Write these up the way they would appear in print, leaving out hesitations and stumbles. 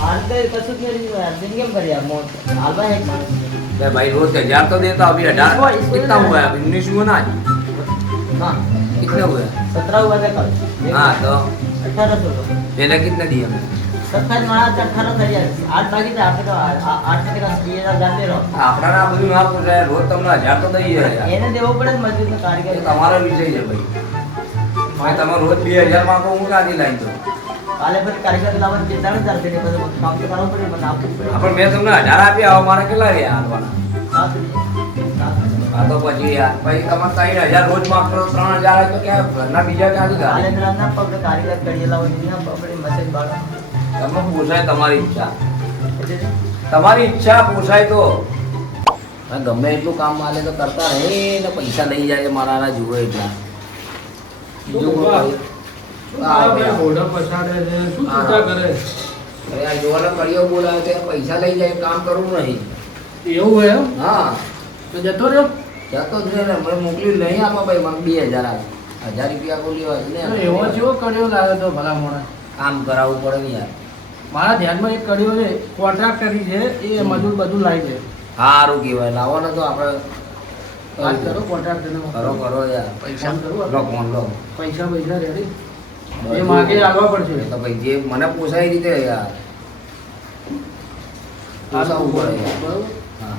मारते कसं केली यार जिंदगी में कर यार मौत आलबा है अरे भाई रोज 1000 तो देता अभी 18 कितना हुआ है अभी 19 हुआ ना आज हाँ कितने हुए 17 हुआ था कल हाँ तो 1800 तो पहले कितने दिए हमने 27 मारा 18 થઈ જાય 8 બાકી તો આપણે તો 8 ટકા 20000 જાતે રહો આપણા આ બધું ના પૂછે રોજ તમને 1000 તો દઈએ યાર એને દેવો પડે ને મજૂરનો કારીગર એ તમારો વિષય છે ભાઈ ભાઈ તમે રોજ 2000 માંગો હું કાથી લાઈન તો કાલે ફરી કારીગર લાવવાનું 40000 દે પછી કામ તો કરવું પડે મને આપવું પડે પણ મેં તમને 1000 આપ્યા હવે મારે કેટલા રહ્યા હાલવાના આ તો પછી યાર ભાઈ તમારે 3000 રોજ માંગતો 3000 આવે તો ક્યાં ઘરના બીજા ક્યાંથી કાલે ગાલે મેરા ના પકડે કારીગર કરી લાવવાની ના પકડે મસેજ બાળો તમે પોસાય તમારી ઈચ્છા તમારી ઈચ્છા પોસાય તો ગમે એટલું કામ માલે તો કરતા રહે ને પૈસા લઈ જાય મારા જુએ એટલા બીજું કોઈ ઓર્ડર પછાડે છે શું ચિંતા કરે અરે આ જોવાના કડિયો બોલાવે છે પૈસા લઈ જાય કામ કરવું નહીં એવું હોય એમ? હા તો જતો રહ્યો જતો જ રહે ને મને મોકલી નહીં આપો ભાઈ મને 2000 આવે 1000 રૂપિયા બોલી હોય તો ને એવો જેવો કડિયો લાવ્યો તો ભલા મોણા કામ કરાવવું પડે ને યાર મારા ધ્યાનમાં એક કડિયો છે કોન્ટ્રાક્ટરી છે એ મજૂર બધું લાવી દે સારું કહેવાય લાવો ને તો આપણે વાત કરો કોન્ટ્રાક્ટરને કરો કરો યાર પૈસા કરું લો ફોન લો પૈસા રેડી એ માગે આગળ પડશે તો ભાઈ જે મને પોસાય એ રીતે યાર પોસાવવું પડે યાર બરોબર હા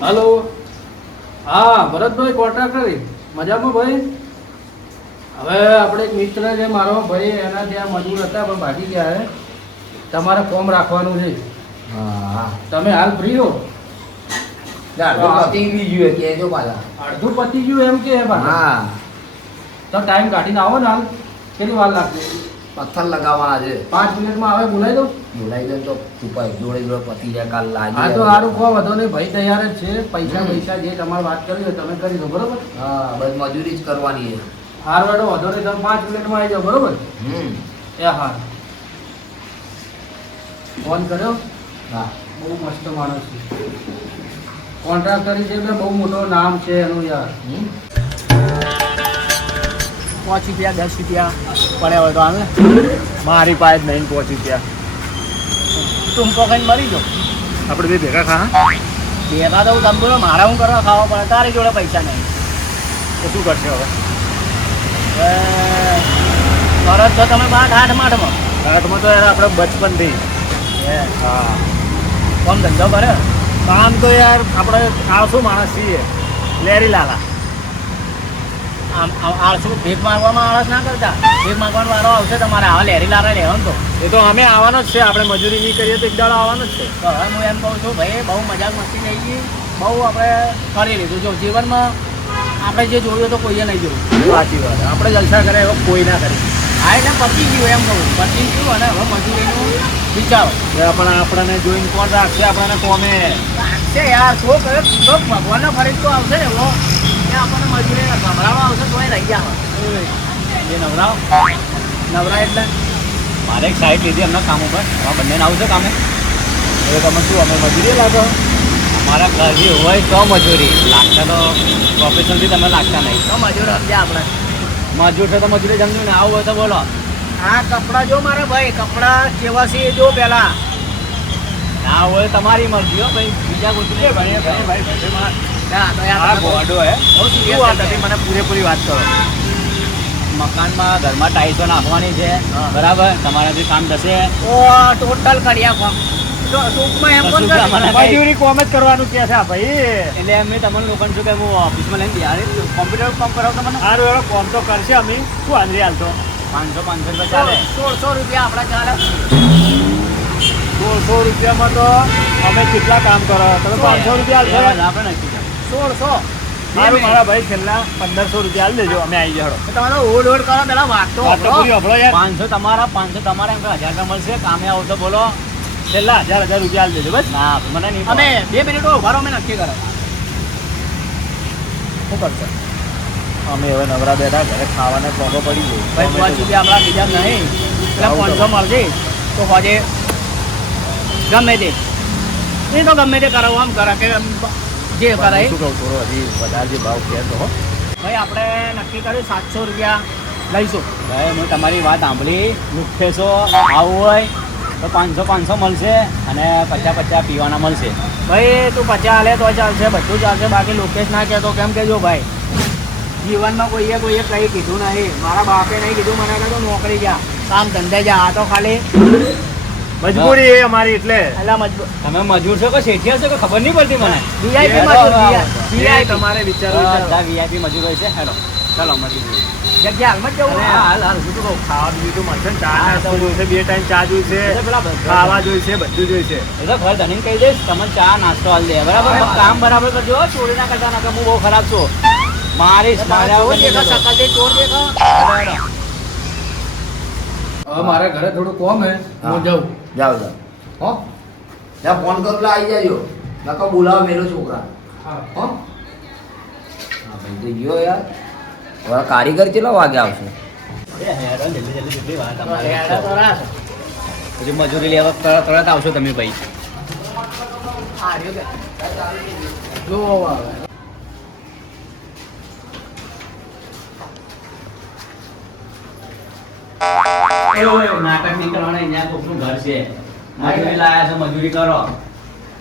હાલો હા ભરતભાઈ કોન્ટ્રાક્ટરી મજામાં ભાઈ હવે આપણે એક મિત્ર છે મારો ભાઈ એના ત્યાં મજૂર હતા પણ ભાગી ગયા હે તમારે ફોર્મ રાખવાનું છે હા તમે હાલ ફ્રી હો પતી બી જોઈએ કહેજો પાછા અડધું પતી ગયું એમ કે હે ભાઈ હા તો ટાઈમ કાઢીને આવો ને હાલ કેટલી વાર લાગશે પથ્થર લગાવવાના છે 5 મિનિટમાં આવે બોલાવી દઉં બોલાવી દે તો ઉપાય જોડે જોડે પતી જાય કાલ લાગી હા તો જાય. સારું કહો વધો નહીં ભાઈ તૈયાર જ છે પૈસા પૈસા જે તમારે વાત કરવી હોય તમે કરી દો બરોબર હા બસ મજૂરી જ કરવાની છે હાર વાળો વધો નહીં તમે 5 મિનિટમાં આવી જાઓ બરોબર એ હા ફોન કર્યો હા બહુ મસ્ત માણસ છે કોન્ટ્રાક્ટરી છે એટલે બહુ મોટો નામ છે એનું યાર 5 રૂપિયા 10 રૂપિયા પડ્યા હોય તો આવે મારી પાસે જ નહીં 5 રૂપિયા ટૂંકો ખાઈને મરી જાઓ આપણે બે ભેગા ખા ભેગા તો તમે બોલો મારા હું કરવા ખાવા પડે તારી જોડે પૈસા નહીં તો શું કરશે હવે ફરજ તો તમે 8 માઠમાં રાતમાં તો યાર આપણે બચપનથી હા કોમ ધંધો કરે કામ તો યાર આપણે આળસુ માણસ છીએ લેરી લાલા આમ આળસુ ભીખ માંગવામાં આળસ ના કરતા ભીખ માંગવાનો વારો આવશે તમારે આવા લેરી લારા લેવાનું તો એ તો અમે આવવાનો જ છે આપણે મજૂરી નહીં કરીએ તો એક દાડો આવવાનો જ છે તો હવે હું એમ કહું છું ભાઈ બહુ મજાક મસ્તી થઈ ગઈ બહુ આપણે કરી લીધું જો જીવનમાં આપણે જે જોયું તો કોઈએ નહીં જોયું સાચી વાત આપણે જલસા કરે એવો કોઈ ના કરે હા એટલે પતી ગયું એમ કહું પતી ગયું અને હવે મજૂરીનું વિચારો પણ આપણને જોઈને કોણ રાખશે આપણને કોમે છે યાર તો કરે તો ભગવાનનો ફરીદ તો આવશે ને એવો કે આપણને મજૂરી ગભરાવા આવશે તોય રહી ગયા એ નવરાવ નવરા એટલે મારે એક સાઈડ લીધી એમના કામ ઉપર હવે બંનેને આવશે કામે હવે તમે શું અમે મજૂરી લાગો અમારા ઘરથી હોય તો મજૂરી લાગતા તો પ્રોફેશનથી તમે લાગતા નહીં તો મજૂર સમજ્યા આપણે મજૂર છે તો મજૂરી સમજો ને આવું હોય તો બોલો આ કપડાં જો મારે ભાઈ કપડાં કેવા છે એ જો પહેલા ના હોય તમારી મરજી હો ભાઈ બીજા કોઈ નહીં ના તો યાર આ તમે બહુ- ગોડો હે બહુ શું serious વાત છે. હતી મને પૂરેપૂરી વાત કરો મકાનમાં ઘરમાં ટાઈસો નાખવાની છે બરાબર તમારાથી કામ થશે ઓ ટોટલ કર્યા કોમ તો ટૂંકમાં એમ પણ કશું કામ કરી. ના થાય. મજૂરી કોમ જ કરવાનું કે છે આ ભાઈ એટલે એમ તમને લોકોને શું કે હું ઓફિસમાં લઈને બિહારી કોમ્પ્યુટર કામ કરાવો તમને સારું એવો કોમ તો કરશે અમે શું હાજરી હાલતો 500 રૂપિયા ચાલે 1600 રૂપિયા આપણે ચાલે 1600 રૂપિયામાં તો અમે કેટલા કામ કરો તમે 500 રૂપિયા હાલશો આપણે નક્કી 1600 સારું મારા ભાઈ છેલ્લા 1500 રૂપિયા હાલ દેજો અમે આવી જાડો તો તમે તો ઓડ ઓડ કરો પેલા વાત તો વાત તો પૂરી સાંભળો. વાપરો યાર 500 તમારા 500 તમારા એમ 1000 રૂપિયા મળશે કામે આવો તો બોલો છેલ્લા 1000 રૂપિયા હાલ દેજો બસ ના મને નહીં અમે 2 મિનિટ ઉભા રહો અમે નક્કી કરો શું કરશે અમે હવે નવરા બેઠા ઘરે ખાવાને પોગો પડી ગયો ભાઈ 5 રૂપિયા આપણા બીજા નહીં એટલે આવું તો. 500 મળશે તો હોજે ગમે તે એ તો ગમે તે કરાવો આમ કરે કે જે કરાય શું કહું થોડો હજી વધારે જે ભાવ કહે તો હો ભાઈ આપણે નક્કી કર્યું 700 રૂપિયા લઈશું ભાઈ હું તમારી વાત સાંભળી લુખ્ખે છો આવું હોય તો 500 મળશે અને 50 પીવાના મળશે. ભાઈ તું 50 હાલે તો ચાલશે, બધું ચાલશે. બાકી લોકેશ ના કહેતો કેમ કેજો ભાઈ. જીવનમાં કોઈએ કંઈ કીધું નહીં. મારા બાપે નહીં કીધું મને કે તું નોકરી જા, કામ ધંધે જા. આ તો ખાલી મજબૂરી એ અમારી એટલે એટલે મજબૂર. તમે મજૂર છો કે શેઠિયા છો કે ખબર નહીં પડતી મને. VIP એ તમારે વિચારવું છે. બધા VIP મજૂર હોય છે. હેલો ચાલો મજૂર જગ્યા હાલમાં જ જવું. હાલ શું કહું ખાવા પીવું મળશે ને, ચા નાસ્તો જોઈશે, 2 ટાઈમ ચા જોઈશે, ખાવા જોઈશે, બધું જોઈશે. એ તો ઘર ધણીને કહી દઈશ તમને ચા નાસ્તો હાલ દે બરાબર. કામ બરાબર કરજો, ચોરી ના કરતા ના. હું બહુ ખરાબ છું, મારીશ મારા ચોર દેખા, સકાળથી ચોર દેખા. હવે મારે ઘરે થોડું કોમ હે, હું જાઉં. જાઓ હો, ત્યાં ફોન કરો એટલે આવી જાજો. નકો બોલાવો મેલો છોકરા. હો હા ભાઈ તો ગયો યાર. હવે કારીગર કેટલા વાગે આવશે? જલ્દી વાત હેડા તો રાસ. પછી મજૂરી લેવા તરત આવશો તમે ભાઈ. આ રહ્યો કે. જો આવે. નાટક નહીં કરવાના, અહીંયા કોકનું ઘર છે. મજૂરી લાયા છો, મજૂરી કરો.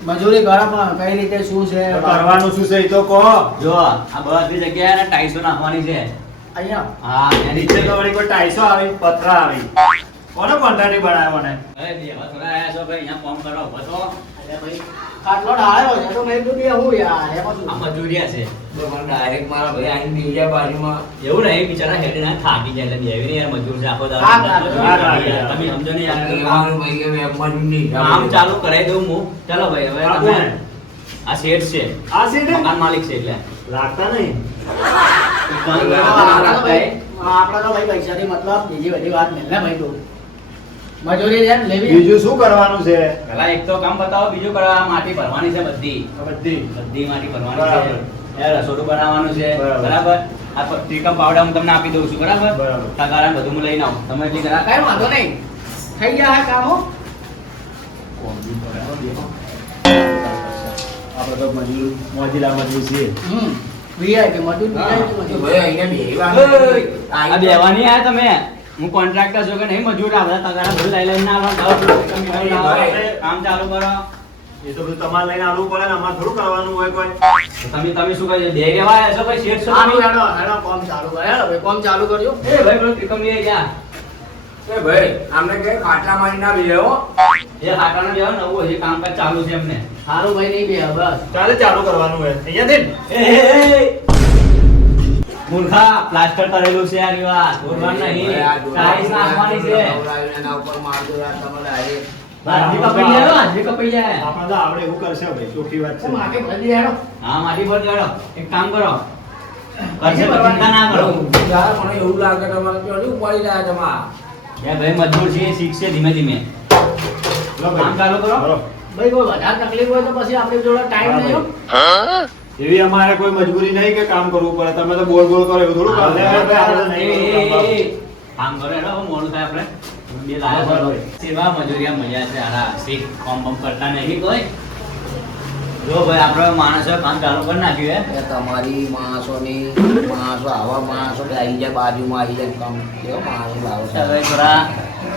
મજૂરી કરો પણ કઈ રીતે શું છે કરવાનું શું છે એ તો કહો. જો આ બધી જગ્યાએ ને ટાઈસો નાખવાની છે. અહીંયા. હા એની નીચે તો વળી કોઈ ટાઈસો આવી, પથરા આવી. કોને કોન્ટ્રાક્ટ બનાવ્યો મને? અરે દેવા થોડા આયા છો ભાઈ, અહીંયા ફોર્મ કરો બસો. અરે ભાઈ ખાટલો ડાળ્યો છે તો મેં કીધું હું યાર એમાં શું? આ મજૂરિયા છે. ડાયરેક્ટ મારા ભાઈ આવીને બેસી જાય બાજુમાં. એવું નહીં, બિચારા હેડે ના થાકી જાય એટલે બેવી યાર. મજૂર છે આખો દાડો. થાક લાગે. તમે સમજો ને યાર. કહેવાનું ભાઈ કે મેં મજૂર નહીં. કામ ચાલુ કરાવી દઉં હું. ચાલો ભાઈ હવે આ તમે કોણ? આ શેઠ છે, આ છે ને? મકાન માલિક છે એટલે લાગતા નહીં. આપણા તો ભાઈ પૈસાથી મતલબ બીજી બધી વાત નહીં ને ભાઈ તું. મજૂરી છે ને લેવી. બીજું શું કરવાનું છે? પેલા એક તો કામ બતાવો, બીજું કરવા માટી ભરવાની છે બધી બધી બધી માટી ભરવાની બરાબર. છે. એ રસોડું બનાવવાનું છે બરાબર. બરાબર. આ ત્રિકમ પાવડા હું તમને આપી દઉં છું બરાબર. બરાબર. તગારા બધું હું લઈને આવું, તમે એટલી કરા. કઈ વાંધો નહીં, થઈ ગયા આ કામો. આપણે તો મજૂર મોજીલા મજૂર છીએ. VIP મજૂર ભાઈ મજૂર. અહીંયા બેસવાનું. આ બેવાની આયા તમે. હું કોન્ટ્રાક્ટર છું કે નહીં મજૂર આ બધા તગારા બધું લઈ લઈને આવવાનું. કામ ચાલુ કરો. એ તો બધું તમારે લઈને આવવું પડે ને, અમારે થોડું કરવાનું હોય કોઈ. તમે શું કહી બે રહેવા આવ્યા છો ભાઈ? શેઠ છો હાલો તમે? હેડો હેડો કામ ચાલુ કરે. હેડો ભાઈ કામ ચાલુ કરજો. એ ભાઈ પેલો ત્રિકમ લઈ ગયા. એ ભાઈ આમને કે ખાટલા મારી ના બેહો. એ ખાટાનો લેવા નવું હજી કામકાજ ચાલુ છે એમને. સારું ભાઈ નહીં બે બસ. ચાલે ચાલુ કરવાનું હોય અહીંયા દે. મૂર્ખા પ્લાસ્ટર કરેલું છે યાર. એવા તોડવાનું નહીં, ટાઇલ્સ નાખવાની છે. એના ઉપર મારજો યાર તમે direct. હાજરી કપાઈ જાય, હાજરી કપાઈ જાય. આપણે તો આવડે એવું કરશે ભાઈ, ચોખ્ખી વાત છે. માગે ભરી હેડો. હા માટી પર ચડો. એક કામ કરો, કરશે તો ચિંતા ના કરો. યાર મને એવું લાગે તમારે ચોરી ઉપાડી રહ્યા તમારા. એ ભાઈ મજબૂર છે, શીખશે ધીમે ધીમે. લો ભાઈ. કામ ચાલુ કરો. કરો. ભાઈ કોઈ વધારે તકલીફ હોય તો પછી આપણી જોડે ટાઈમ નહીં હો. એવી અમારે કોઈ મજબૂરી નહીં કે કામ કરવું પડે. તમે તો બોલ બોલ કરો એવું થોડું કામ એ, આપણે નહીં કરવું કામ. કામ કરો હેડો, હવે મોડું થાય આપણે. બે લાયા છો. સેવા મજૂરિયા મળ્યા છે. આરા શીખ કોમ બમ કરતા નહીં કોઈ. જો ભાઈ આપણે માણસો કામ ચાલુ કરી નાખ્યું હે. એ તમારી માણસોની માણસો આવા માણસો કે આવી જાય બાજુમાં આવી જાય કામ કેવો માણસો લાવો છો. હવે થોડા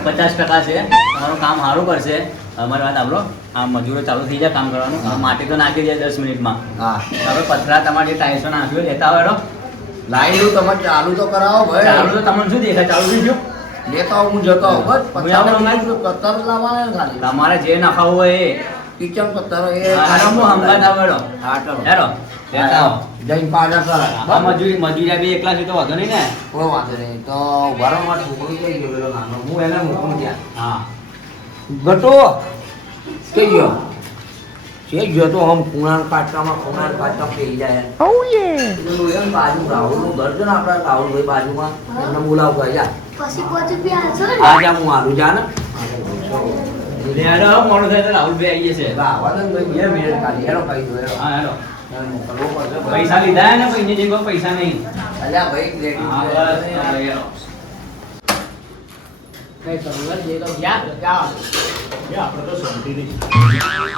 50% છે. તમારું કામ સારું કરશે. અમારી વાત સાંભળો, આ મજૂરો ચાલુ થઈ જાય કામ કરવાનું. આ માટી તો નાખી જાય 10 મિનિટમાં. હા હવે પથરા તમારે જે ટાઈસો નાખ્યું લેતા હોય હેડો. લાઈન એવું તમે ચાલુ તો કરાવો ચાલુ ભાઈ. તો તમને શું દેખાય? ચાલુ થઈ ગયું. લેતા આવું હું જતો આવું બસ. હું આવું પથ્થર પથ્થર લાવવાના ને ખાલી તમારે જે નખાવું હોય એ કિચન પથ્થર એ હું હમણાં જ આવું હેડો. હા ચલો હેડો લેતા આવો. જઈને પાછા કરાય આ મજૂરિયા બે એકલા છે તો વાંધો નહીં ને. કોઈ વાંધો નહીં તો ઉભારવા છોકરો કઈ ગયો પેલો નાનો હું એને મૂકું ત્યાં હા ગટો કઈ ગયો છે ગયો તો આમ ખૂણા કાટકામાં પેઈ જાય પેલું એમ બાજુ રાહુલનું ઘર છે ને આપણા રાહુલભાઈ બાજુમાં એમને બોલાવ ગયા પછી પોતે બી આવશો ને. આ જા હું આલું જા ને હેડો મોડું થાય તો રાહુલભાઈ આવી જશે. આવા દે ને ભાઈ 2 મિનિટ ખાલી હેરો કહી દો હેરો હા હેડો. મોકલવો પડશે ભાઈ. પૈસા લીધા હે ને કોઈ એની જગ્યાએ પૈસા નહીં. અલ્યા ભાઈ ક્રેડિટ હા બસ હા, ભાઈ, હેડો. કઈ કરવું હોય જે તો યાદ જાઓ. એ આપણે તો શાંતિ નહીં.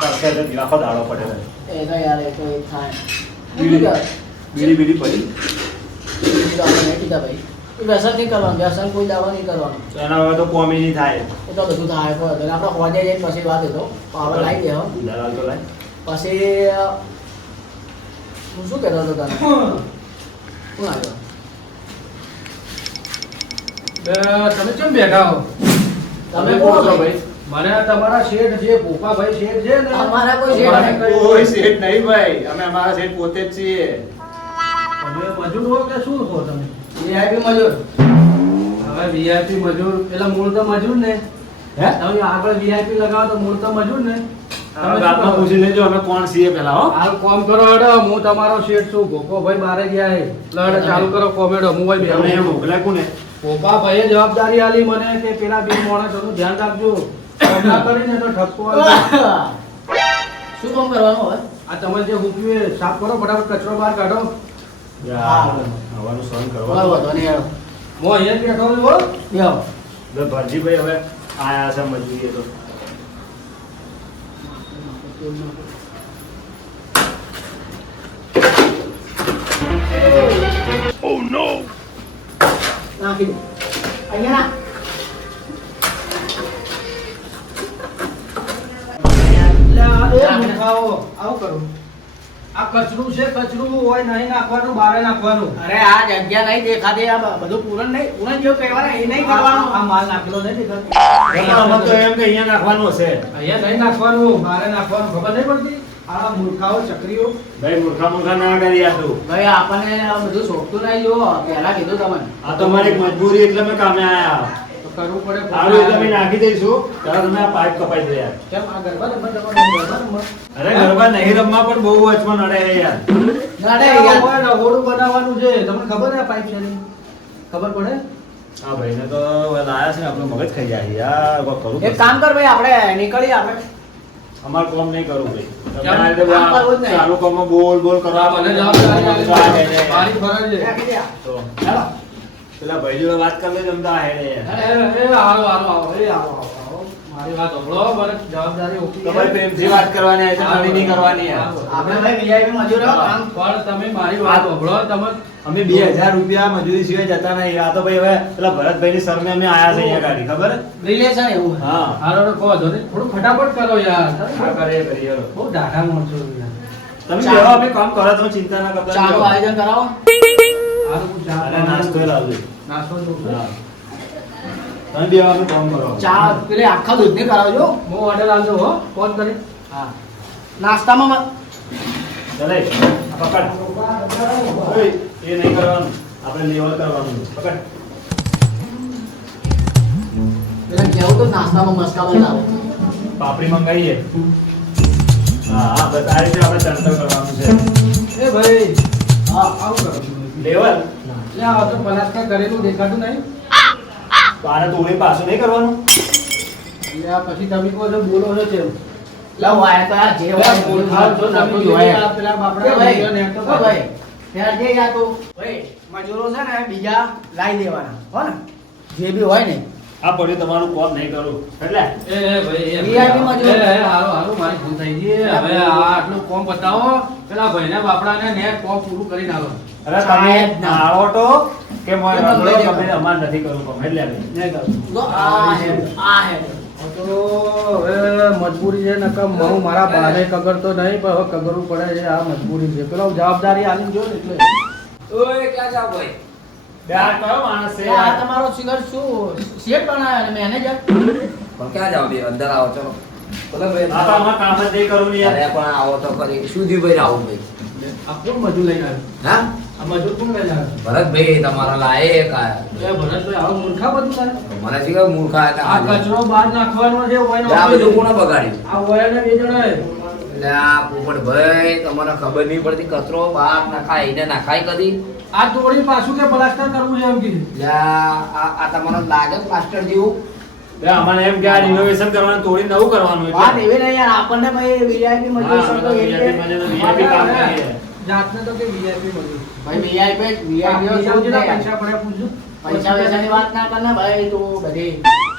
કરશે તો આખો દાડો પડે. એ તો યાર એ તો એક થાય. બીડી બીડી પડી. બીડી તો આપણે નહીં પીતા ભાઈ. એ વ્યસન નહીં કરવાનું, વ્યસન કોઈ દાવા નહીં કરવાનું. તો એના વગર તો કોમી નહીં થાય. એ તો બધું થાય પણ આપણે હોજે જઈને પછી વાત હતો પાવર લાવી દે હો. દલાલ તો લાય. પછી હું શું કહેતો હતો તને? કોણ આવ્યો? તમે કેમ બેઠા હો? તમે કોણ છો ભાઈ? મને તમારા શેઠ જે ભોપાભાઈ શેઠ છે ને, અમારા કોઈ શેઠ નહીં. કોઈ શેઠ નહીં ભાઈ, અમે અમારા શેઠ પોતે જ છીએ. તમે મજૂર હો કે શું છો તમે? વીઆઈપી મજૂર. હવે વીઆઈપી મજૂર એટલે મૂળ તો મજૂર ને. હે? તમે આગળ વીઆઈપી લગાવો તો મૂળ તો મજૂર ને. તમે ગામમાં પૂછી લેજો અમે કોણ છીએ પેલા હો. હાલ કોમ કરો હેડો, હું તમારો શેઠ છું. ભોપાભાઈ બારે ગયા હે. લડ ચાલુ કરો કોમેડો. હું ભાઈ તમે બેહું. એમ મોકલ્યા કોને? ભોપાભાઈએ જવાબદારી આલી મને કે પેલા બે માણસોનું ધ્યાન રાખજો. કામ ના કરીને તો ઠપકો આવશે. શું કામ કરવાનું હવે? આ તમે જે હુકવી એ સાફ કરો, ફટાફટ કચરો બહાર કાઢો. આવવાનું સહન બરાબર, કરવાનું. વાંધો નહીં હેડો. હું અહીંયા જ બેઠો છું હો. બેહો. એટલે ભરજીભાઈ હવે આયા છે મજૂરીએ તો. નાખી દે. અહીંયા ના. આવું કરું. આ કચરું છે, કચરું હોય નહીં નાખવાનું, બારે નાખવાનું. અરે આ જગ્યા નહીં દેખાતી, આ બધું પૂરણ નહીં, પૂરણ જેવું કહેવાય એ નહીં કરવાનું. આ માલ નાખેલો નહીં દેખાતો. અમે તો એમ કે અહીંયા નાખવાનું હશે. અહીંયા નહીં નાખવાનું, બારે નાખવાનું. ખબર નહીં પડતી? આ મૂર્ખાઓ ચક્રીઓ. ભાઈ મૂર્ખા ના કરી આ તું. ભાઈ આપણને આ બધું શોખતું નહીં. જો પહેલા કીધું તમને આ તો મારી એક મજબૂરી એટલે મેં કામે આયા. તો કરવું પડે. સારું એટલે અમે નાખી દઈશું ત્યારે તમે આ પાઇપ કપાઈ દે યાર. કેમ આ ગરબા રમવા જવાનું? ગરબા રમવા? અરે ગરબા નહીં રમવા પણ બહુ વચમાં નડે છે યાર. નાડે યાર, રહોડું બનાવવાનું છે. તમને ખબર છે આ પાઇપ છે નહીં? ખબર પડે? આ ભાઈને તો લાયા છે ને આપણું મગજ ખાઈ જાય યાર. કોઈ કરું એક કામ કર ભાઈ, આપણે નીકળીએ. આપણે અમારે કામ નહીં કરવું ભાઈ. તમે કેમ? આ રીતે કામ કરવું જ નહીં. ચાલુ કામમાં બોલ બોલ કરવા મને જવાબદારી આલી. તો મારી ફરજ છે. નાખી દે. તો ચાલો. પેલા ભાઈ જોડે વાત કરી લેજો અમદા હેડે યાર. આવો આવો. મારી વાત સાંભળો. મને જવાબદારી ઓછી છે. તમારે પ્રેમથી વાત કરવાની છે, નાની નહીં કરવાની યાર. આપણે ભાઈ વીઆઈપી મજૂર હો. કામ પણ તમે મારી વાત સાંભળો. તમે અમે 2000 રૂપિયા મજૂરી સિવાય જતા નહીં. આ તો ભાઈ હવે પેલા ભરતભાઈની શરમે અમે આયા છે અહીંયા ગાડી ખબર હે? રિલેશન એવું. હા. હારો કહો છો ને, થોડું ફટાફટ કરો યાર. હા કરીએ કરીએ હાલો. બહુ ડાઢા માણસો યાર. તમે બેહો, અમે કામ કરો તમે ચિંતા ના કરતા. ચાનું બેહો. આયોજન કરાવો. હારું, ચા. અરે નાસ્તો લાવજો. નાસ્તો જોઉં. હા. તમે બેહો, અમે કામ કરો. ચા પેલે આખા દૂધ ની કરાવજો. હું ઓર્ડર આપજો હો, ફોન કરી. હા. નાસ્તામાં ચલે આ પકડ. ઓય, એ નહીં કરવાનું, આપણે લેવલ કરવાનું. પકડ. પેલા કેવું તો નાસ્તામાં મસ્કા બનાવે. પાપડી મંગાવીએ. હા હા બસ આ રીતે આપણે ચણતર કરવાનું છે. એ ભાઈ, હા આવું કરો. લેવલ લે આ તો પલાસ્કા કરેલું દેખાતું નહીં. તો આને તોડી પાછું નહીં કરવાનું. લે આ પછી તમે કહો છો બોલો છો કેમ? લાવ આયા તો આ જે હોય બોલ બોલ જો તમે જોયા પેલા બાપડા ભાઈ વિડિયો નેટ તો ભાઈ ત્યાં જે યા તો ભાઈ મજૂરો છે ને બીજા લાવી દેવાના હો ને, જે બી હોય ને. આ પડ્યું તમારું કોમ નહીં કરું એટલે એ ભાઈ VIP મજૂર. હારું હારું મારી ભૂલ થઈ ગઈ. હવે આ આટલું કોમ બતાવો, પેલા ભાઈને બાપડાને નેટ કોમ પૂરું કરીને આવો. અરે સાહેબ તમે ના. આવો તો કે મને કેમ લઈ જાઓ? તમે અમાર નથી કરવું કોમ એટલે અમે. નહીં કરું. તો આ હે તો હવે મજબૂરી છે નકર હું મારા બાને કગરતો નહીં, પણ હવે કગરવું પડે છે. આ મજબૂરી છે. પેલો જવાબદારી આલી જો ને એટલે. ઓય ક્યાં જાવ ભાઈ? બે આ કયો માણસ છે આ તમારો સિગર શું શેઠ બનાવ્યા મેનેજર પણ ક્યાં જાવ બે અંદર આવો ચલો. બોલો ભાઈ. આ તો અમાર કામ જ નહીં કરવું ને યાર. અરે પણ આવો તો કરી શું થયું ભાઈ આવું ભાઈ? આ કોણ મજૂર લઈને આવ્યો? હા આ મજૂર કોણ લઈને આવ્યો? ભરતભાઈ તમારા લાયક આયા. એ ભરતભાઈ આવું મૂર્ખા બધું તારે? મને શી ખબર મૂર્ખા હતા આ કચરો બહાર નાખવાનો છે ઓયનો. આ બધું કોણે બગાડ્યું? આ ઓયને બે જણાએ. એટલે આ પોપટભાઈ તમને ખબર નહીં પડતી કચરો બહાર નાખાય એને નાખાય કદી? આ તોડી પાછું કે પ્લાસ્ટર કરવું છે એમ કીધું. એટલે આ તમને લાગે પ્લાસ્ટર જેવું? બે અમને એમ કે આ રિનોવેશન કરવાનું તોડી નવું કરવાનું વાત એટલે એવી નહીં યાર આપણને ભાઈ વીઆઈપી મજૂર હા, શબ્દ અમે તો VIP મજૂર તો VIP કામ કરીએ. જાતને તો કે VIP મજૂર. ભાઈ વીઆઈપી આ વીઆઈપી પૈસા પડ્યા પૂછજો. પૈસા વૈસાની વાત ના કર ને ભાઈ તું બધી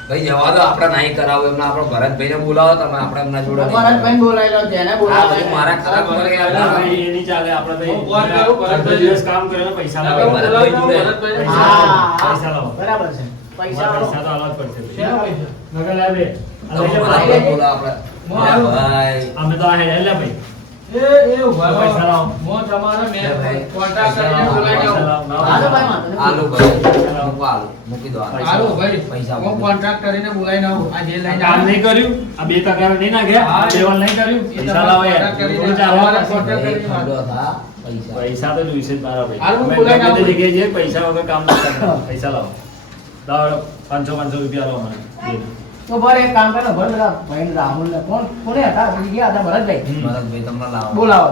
ભાઈ જવા દો, આપણે નહીં કરાવો એમને, આપણો ભરતભાઈને બોલાવો તમે, આપણે એમના જોડે નહીં કરાવો. ભરતભાઈ બોલાવી લો, જેને આ બોલાવો બધું મારા ખરાબ કરે યાર. ના ભાઈ, એ નહીં ચાલે. આપણે ભાઈ હું ફોન કરું, ભરતભાઈ. અડધો દિવસ કામ કર્યો ને પૈસા લાવો. ભરતભાઈ જોડે. ભરતભાઈ. હા, પૈસા લાવો. બરાબર છે. પૈસા વાળો. પૈસા તો આલવા જ પડશે. શેના પૈસા? નગર લાવે. આ લઈ લે તમે બધા. બોલાવો આપણે. ભાઈ અમે તો આ હેડ લે ભાઈ. એ ઉભા રહો. પૈસા લાવો. હું તમારા મેં ભાઈ. કોન્ટ્રાક્ટ કરીને બોલાવી પૈસા દઉં. લાવો. હાલો ભાઈ, વાંધો નહીં. આલુ ભાઈ મૂકો, આલુ મૂકી દો આલુ. હાલો ભાઈ, પૈસા હું મૂકી દો. કોન્ટ્રાક્ટ કરીને બોલાવીને આવું. આ જે લઈને કામ આવે. નહીં કર્યું, આ બે તગાર નહીં નાખ્યા, હા. લેવલ નહીં કર્યું, એ પૈસા લાવો યાર. કોન્ટ્રાક્ટ કરીને રોજ આવવાના છે. કોન્ટ્રાક્ટ ભાઈ, કરીને ખંડો હતા, પૈસા. પૈસા તો જોઈશે જ મારા ભાઈ. હાલ હું અમે બોલાઈને ગમે તે આવું. જગ્યાએ જઈએ, પૈસા વગર કામ નથી કરતા. પૈસા લાવો. લાવો 500 રૂપિયા લાવો મને. તો ભલે એક કામ કરો, ભલે પેલા ભાઈ રાહુલ ને કોને હતા? પછી ગયા હતા ભરતભાઈ. ભરતભાઈ તમને લાવો. બોલાવો.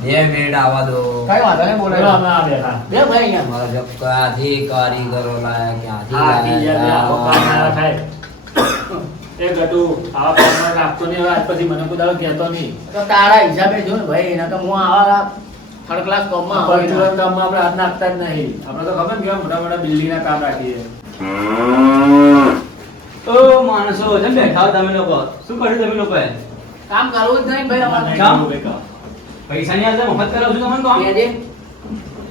2 મિનિટ આવવા દો. કઈ વાંધો નહીં, બોલો, બોલાવો. અમે આ બેઠા. બે ભાઈ અહીંયા. મારા જબ ક્યાંથી કારીગરો લાયા, ક્યાંથી હા, ઈ યાર, બે આખો કામ ના લાયા. થાય. એ ગટુ, આવા કામમાં રાખતો નહીં હવે, આજ પછી મને કોઈ દાડો કહેતો નહીં. તો તારા હિસાબે જો ને ભાઈ, એના તો હું આવા થર્ડ ક્લાસ કોમમાં આવું પર્ટિક્યુલર ના. કામમાં આપણે હાથ નાખતા જ નહીં. આપણે તો ખબર ને કેવા મોટા મોટા બિલ્ડિંગના કામ રાખીએ. ઓ માણસો જેમ બેઠા હો તમે લોકો, શું કર્યું તમે લોકોએ? કામ કરવું જ નહીં ભાઈ અમારે. કામ? ભાઈ કામ. પૈસા ની અંદર મફત કરાવું છું તમને તો આમ? કહેજે.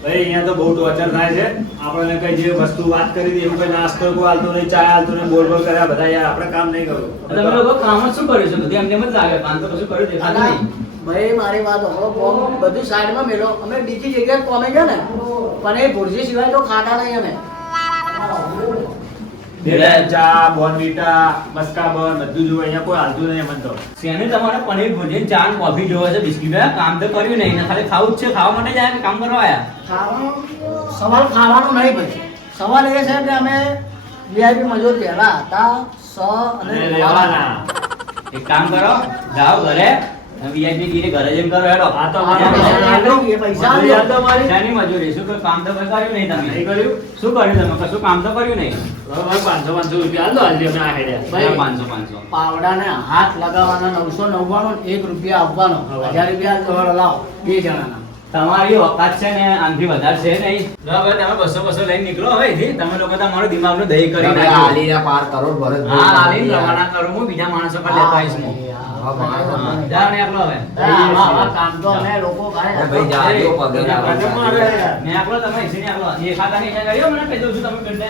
ભાઈ અહીંયા તો બહુ ટોર્ચર થાય છે. આપણને કઈ જે વસ્તુ વાત કરી હતી એવું કઈ નાસ્તો કોઈ હાલતો નહીં, ચા હાલતો નહીં, બોલ બોલ કર્યા બધા યાર, આપણે કામ નહીં કરવું. તમે લોકો કામ જ શું કર્યું છે? બધું એમને એમ જ લાગે, કામ તો કશું કર્યું દેખાતું અલા, નહીં. ભાઈ મારી વાત સાંભળો, કોમ બધું સાઈડમાં મેલો. અમે બીજી જગ્યાએ કોમે ગયા ને, પણ એ ભુરજી સિવાય તો ખાતા નહીં અમે. બે ચા, બોર્નવિટા, મસ્કાબન બધું જોવે, અહીંયા કોઈ હાલતું નહીં અમને તો. શેને તમારે પનીર ભુજીને ચા ને કોફી જોવે છે, બિસ્કિટ કામ તો કર્યું નહીં ને ખાલી ખાવું જ છે, ખાવા માટે જાય કે કામ કરવા આયા? ખાવાનું સવાલ ખાવાનું નહીં ભાઈ. સવાલ એ છે કે અમે VIP મજૂર પહેલા હતા, અને અને રહેવાના. એક કામ કરો, જાઓ ઘરે VIP ગીરે ઘરે જઈને કરો હેડો. આ તો આ પૈસા નહીં, એ પૈસા મજૂરી હાલ તો મારી. શાની મજૂરી? શું કોઈ કામ તો કોઈ કર્યું નહીં તમે? નહીં કર્યું? શું કર્યું તમે? કશું કામ તો કર્યું નહીં. હવે ભાઈ 500 રૂપિયા હાલ દો, આજે અમે આ હેડ્યા. ભાઈ. 500. પાવડાને હાથ લગાવવાના 999, 1 રૂપિયા આપવાનો, 1000 રૂપિયા તમારો લાવો, બે જણાના. તમારી ઓકાત છે ને આનાથી વધારે છે નહીં. લો હવે તમે 200 લઈને નીકળો હવે અહીંથી. તમે લોકો તમારું દિમાગનું દહીં કરી તમે નાખ્યું. આલીના પાર કરો ભરતભાઈ. હા, આલીને રવાના કરું હું, બીજા માણસો પર લેતો આવીશ હું. હા, જાઓ ને એકલો હવે. આવા કામ તો અમે લોકો કરે. ભાઈ જાજો પગે લાગો. મેં એકલો, તમે અહીંથી એકલો. એ ખાતા નહીં કર્યો મને કહી દઉં છું તમે બંને.